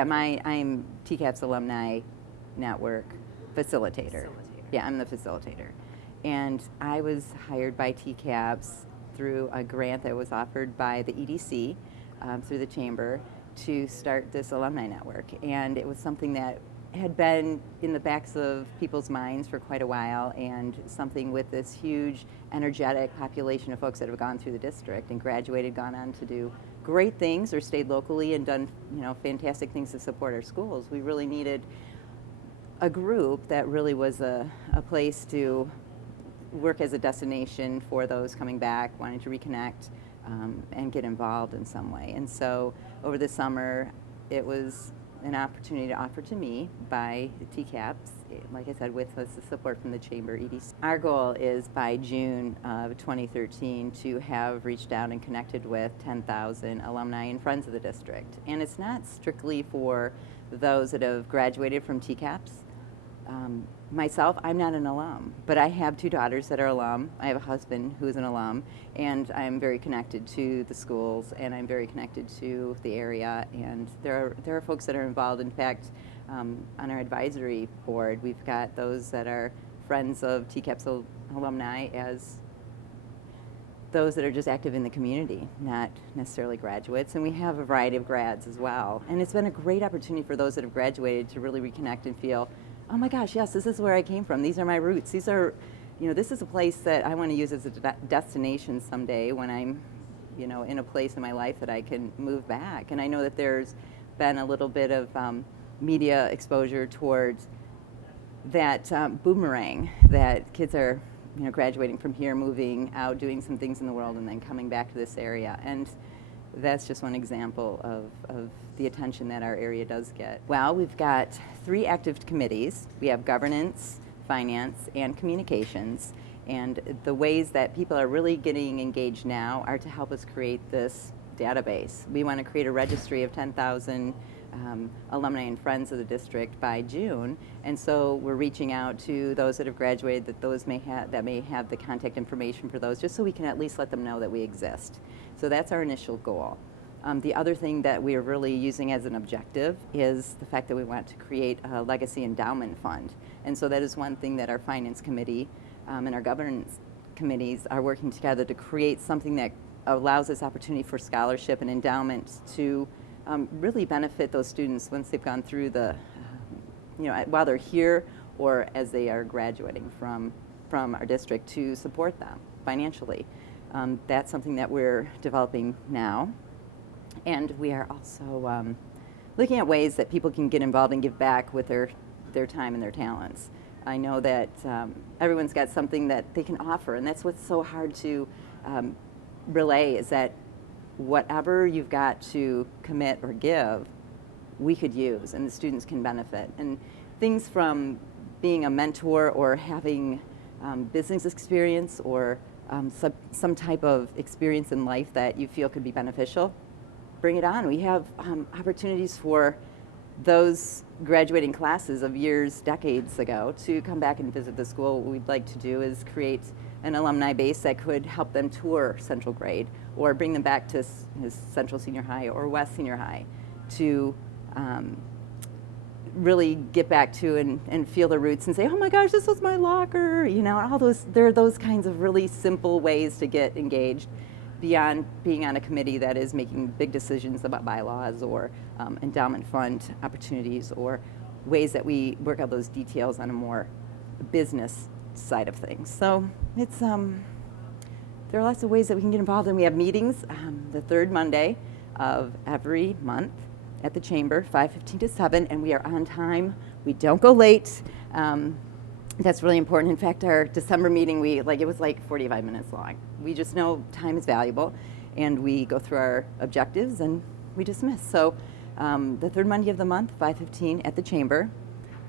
I'm TCAPS Alumni Network facilitator. Yeah, I'm the facilitator. And I was hired by TCAPS through a grant that was offered by the EDC through the chamber to start this alumni network. And it was something that had been in the backs of people's minds for quite a while, and something with this huge, energetic population of folks that have gone through the district and graduated, gone on to do great things or stayed locally and done fantastic things to support our schools. We really needed a group that really was a place to work as a destination for those coming back, wanting to reconnect and get involved in some way. And so over the summer, it was an opportunity to offer to me by TCAPS, like I said, with the support from the Chamber EDC. Our goal is by June of 2013 to have reached out and connected with 10,000 alumni and friends of the district. And it's not strictly for those that have graduated from TCAPS. Myself, I'm not an alum, but I have two daughters that are alum. I have a husband who is an alum, and I'm very connected to the schools, and I'm very connected to the area. And there are folks that are involved. In fact, on our advisory board, we've got those that are friends of TCAPS alumni as those that are just active in the community, not necessarily graduates. And we have a variety of grads as well. And it's been a great opportunity for those that have graduated to really reconnect and feel, oh my gosh, yes, this is where I came from. These are my roots. These are, this is a place that I want to use as a destination someday when I'm, in a place in my life that I can move back. And I know that there's been a little bit of media exposure towards that boomerang, that kids are, graduating from here, moving out, doing some things in the world, and then coming back to this area. And that's just one example of the attention that our area does get. Well, we've got 3 active committees. We have governance, finance, and communications. And the ways that people are really getting engaged now are to help us create this database. We want to create a registry of 10,000 alumni and friends of the district by June, and so we're reaching out to those that have graduated, that may have the contact information for those, just so we can at least let them know that we exist. So that's our initial goal. The other thing that we are really using as an objective is the fact that we want to create a legacy endowment fund, and so that is one thing that our finance committee and our governance committees are working together to create something that allows this opportunity for scholarship and endowment to really benefit those students once they've gone through the, while they're here or as they are graduating from our district, to support them financially. That's something that we're developing now. And we are also looking at ways that people can get involved and give back with their time and their talents. I know that everyone's got something that they can offer, and that's what's so hard to relay, is that whatever you've got to commit or give, we could use, and the students can benefit. And things from being a mentor or having business experience or some type of experience in life that you feel could be beneficial, bring it on. We have opportunities for those graduating classes of years, decades ago, to come back and visit the school. What we'd like to do is create an alumni base that could help them tour Central Grade, or bring them back to Central Senior High or West Senior High, to really get back to and feel the roots and say, oh my gosh, this was my locker, all those. There are those kinds of really simple ways to get engaged beyond being on a committee that is making big decisions about bylaws or endowment fund opportunities, or ways that we work out those details on a more business side of things. So it's there are lots of ways that we can get involved, and we have meetings the 3rd Monday of every month at the chamber, 5:15 to 7, and we are on time. We don't go late. That's really important. In fact, our December meeting, it was like 45 minutes long. We just know time is valuable, and we go through our objectives and we dismiss. So the 3rd Monday of the month, 5:15 at the chamber.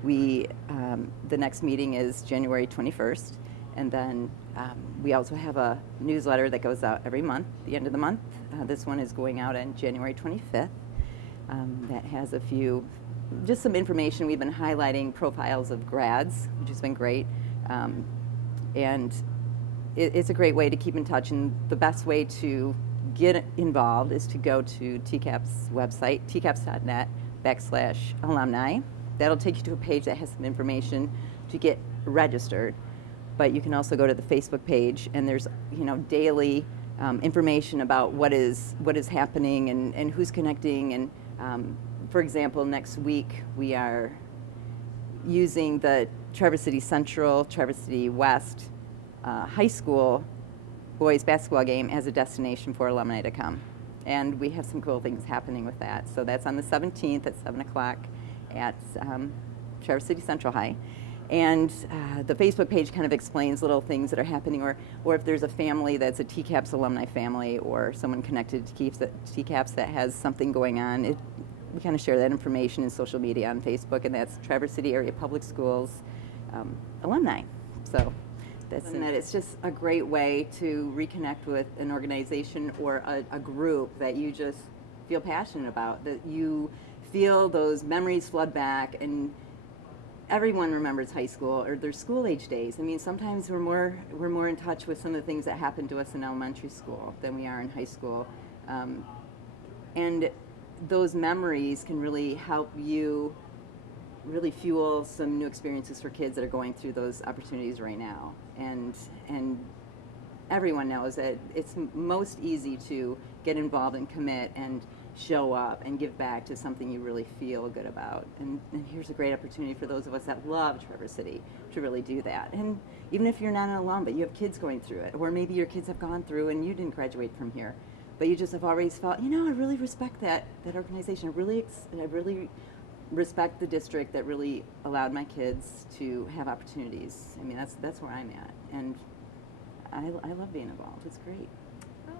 The next meeting is January 21st, and then we also have a newsletter that goes out every month, the end of the month. This one is going out on January 25th. That has just some information. We've been highlighting profiles of grads, which has been great, and it's a great way to keep in touch. And the best way to get involved is to go to TCAPS website, tcaps.net, TCAPS.org/alumni. That'll take you to a page that has some information to get registered. But you can also go to the Facebook page, and there's daily information about what is happening and who's connecting. And for example, next week we are using the Traverse City Central, Traverse City West high school boys basketball game as a destination for alumni to come. And we have some cool things happening with that. So that's on the 17th at 7 o'clock at Traverse City Central High. And the Facebook page kind of explains little things that are happening, or if there's a family that's a TCAPS alumni family, or someone connected to TCAPS that has something going on, we kind of share that information in social media on Facebook, and that's Traverse City Area Public Schools alumni. So it's just a great way to reconnect with an organization or a group that you just feel passionate about, that you feel those memories flood back, and everyone remembers high school or their school age days. I mean, sometimes we're more in touch with some of the things that happened to us in elementary school than we are in high school, and those memories can really help you really fuel some new experiences for kids that are going through those opportunities right now. And everyone knows that it's most easy to get involved and commit and show up and give back to something you really feel good about. And here's a great opportunity for those of us that love Traverse City to really do that. And even if you're not an alum, but you have kids going through it, or maybe your kids have gone through and you didn't graduate from here, but you just have always felt, I really respect that organization. I really respect the district that really allowed my kids to have opportunities. I mean, that's where I'm at. And I love being involved. It's great.